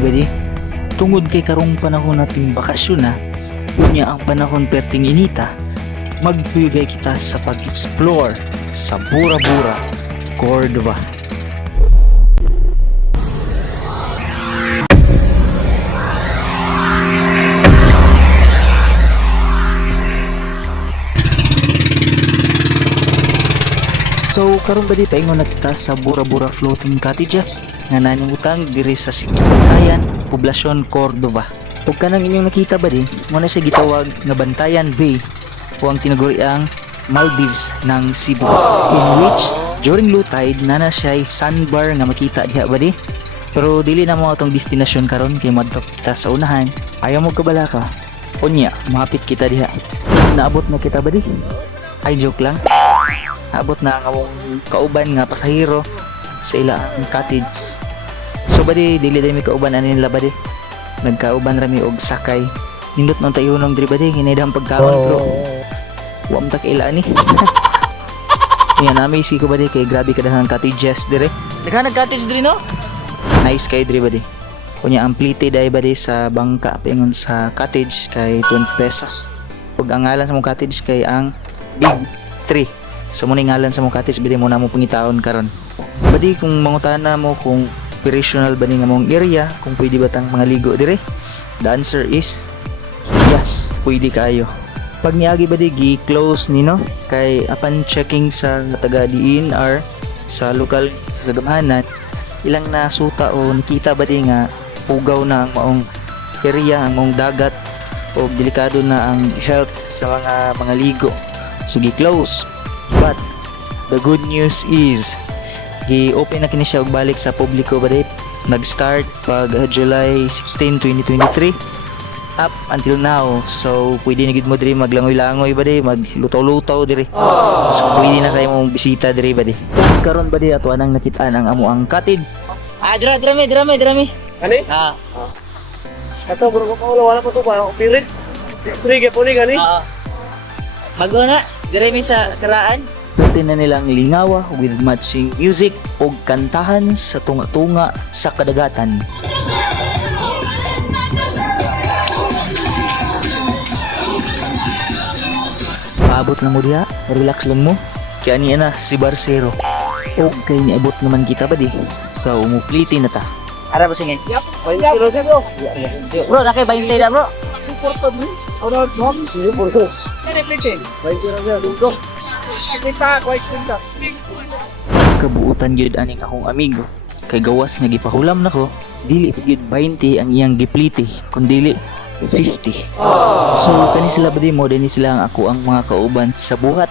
badi, tungod kay karong panahon nating bakasyon na, unya ang panahon perting inita, magpuyugay kita sa pag-explore sa Bura Bura, Cordova. So karon ba di paingon na kita sa Bura Bura Floating Cottages nga naningutang diri sa Bantayan, Poblasyon Cordova. Ug kanang inyong nakita ba di, mo na siya gitawag nga Bantayan Bay o ang tinaguriang Maldives ng Cebu, in which during low tide na siya sandbar nga makita diha ba di. Pero dili na mo atong destinasyon karon kay madto kita sa unahan. Ayaw mo kabala ka. Unya, mahapit kita diha. Naabot na kita ba di? Ay joke lang. Abot na ang among kauban nga pasahero sa ilang cottage. So badi dili mi kauban ani nila badi. Nagkauban rami og sakay. Nindot nang tayunong diri badi hinidang pagkaon bro. Wa man ta kaila ani. Yan nami si ko badi kay grabe kadahang cottages dire. Naghanag cottage dire no? Nice kay dire badi. Kunya ang plite dai badi sa bangka pingon sa cottage kay 20 pesos. Ug ang ngalan sa mong cottage kay ang Big 3. So muna ngalan sa mong cottage bidi mo na mo pangitaon karon. Badi kung mangutana mo kung operational ba ni nga mong area, kung pwede ba tang mga ligo dire? The answer is yes, pwede kayo. Pag niagi badi gi-close ni no kay upon checking sa taga DNR sa lokal gagamhanan, ilang nasuta o nakita badi nga pugaw na ang maong area, ang maong dagat o delikado na ang health sa mga ligo. So gi-close. But the good news is gi-open na kini siya og balik sa publiko ba di? Nag-start pag July 16, 2023 up until now. So pwede na gid mo diri maglangoy-langoy ba di? Maglutaw-lutaw diri. So pwede na kayo mong bisita diri ba di? Karon ba di ato anang nakitaan ang amo ang cottage. Drami. Ani? Kato bro ko wala pa to ba pirit. Sige puli gani. Mago na dire mi sa karaan. Pwede na nilang lingawa with matching music o kantahan sa tunga-tunga sa kadagatan. Paabot lang mo diha, relax lang mo. Kaya niya na si Barcero. O kay niabot naman kita ba di? So umupliti na ta. Ara ba singin? Yap. Bro. Bro, nakay 20 na bro. Comfortable. Ano dog? Sige bro. Kani plite. Bay ra dugdo. Kita quite pinta. Kabuutan gyud aning akong amigo. Kay gawas nga gipahulam nako, dili gyud 20 ang iyang gipliti, kun dili 50. So kani sila badi mo dinhi sila ang ako ang mga kauban sa buhat.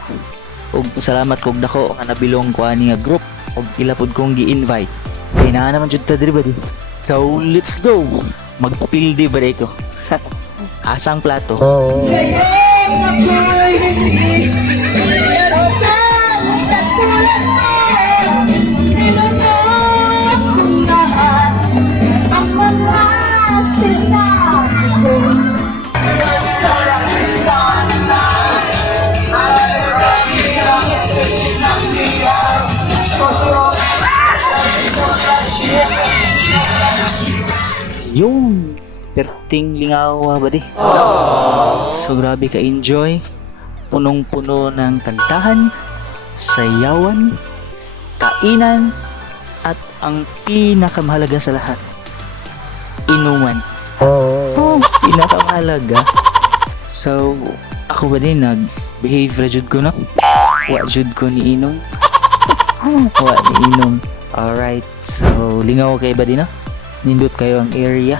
Ug salamat kog dako nga nabilong ko ani nga group ug ila pud kong gi-invite. Kay naa naman jud ta diri badi. So let's go. Magpildi ba ko? Asang plato. Yung perting lingawa ba di? So grabe ka enjoy. Punong-puno ng kantahan, sayawan, kainan, at ang pinakamahalaga sa lahat, inuman. Pinakamahalaga. So ako ba din nag-behave ra jud ko no? Wa jud ko ni inom. Wa ni inom. Alright. So lingaw kay ba din no? Nindot kayo ang area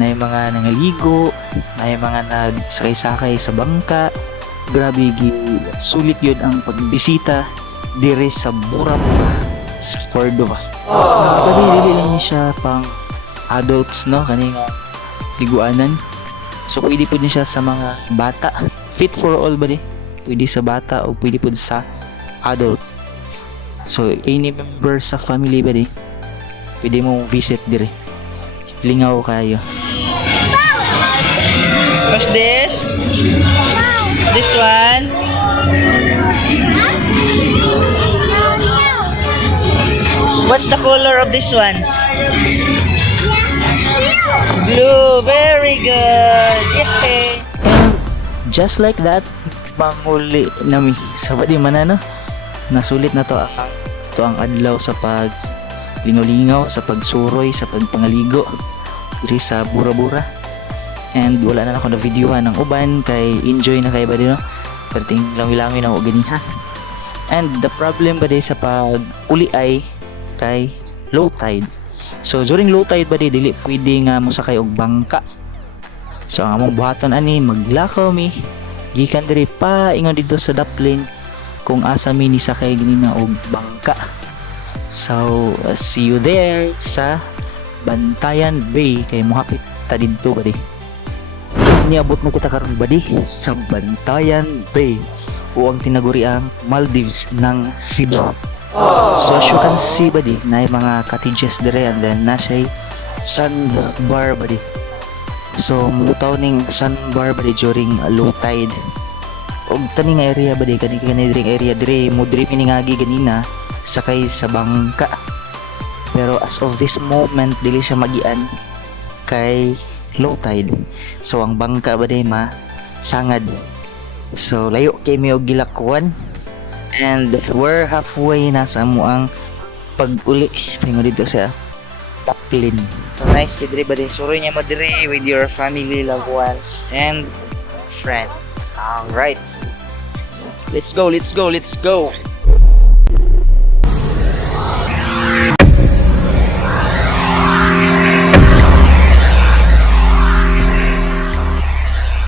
na yung mga nangaligo, na yung mga nagsakay-sakay sa bangka. Grabe sulit yun ang pagbisita dire sa Bura Bura sa Cordova. Dili lang siya pang adults no, kaning liguanan. So pwede po din siya sa mga bata. Fit for all ba di? Pwede sa bata o pwede po sa adult. So any member sa family ba di? Pwede mo visit dire. Lingaw kayo. What's this? This one? What's the color of this one? And just like that, manguli nami sa badi man ano. Nasulit na to ang adlaw sa pag lingaw sa pagsuroy, sa pagpangaligo diri sa Bura-Bura. And wala na ako na videohan ng uban kay enjoy na kay ba no? Perting langi-langi na ako ganiha. And the problem ba sa pag uli ay kay low tide. So during low tide ba dili pwede nga mo sakay og bangka. So ang among buhaton ani maglakaw mi gikan diri pa ingon dito sa Daplin kung asa mi ni sakay gini na og bangka. So see you there sa Bantayan Bay kay mohapit ta didto ba niabot mo kita karon ba sa Bantayan Bay o ang tinaguriang Maldives ng Cebu. So as you can see ba na mga cottages dire and then nasa sandbar ba so mutaw ning sandbar ba during low tide og tani nga area ba kani dring area dire mo dire piningagi ganina sakay sa bangka. Pero as of this moment dili siya magian kay low tide. So ang bangka ba sangad. So layo kay mi og gilakwan and we're halfway na sa amuang pag-uli pingo dito sa Daplin. So nice kay diri ba suroy niya mo diri with your family, loved ones and friends. All right, let's go.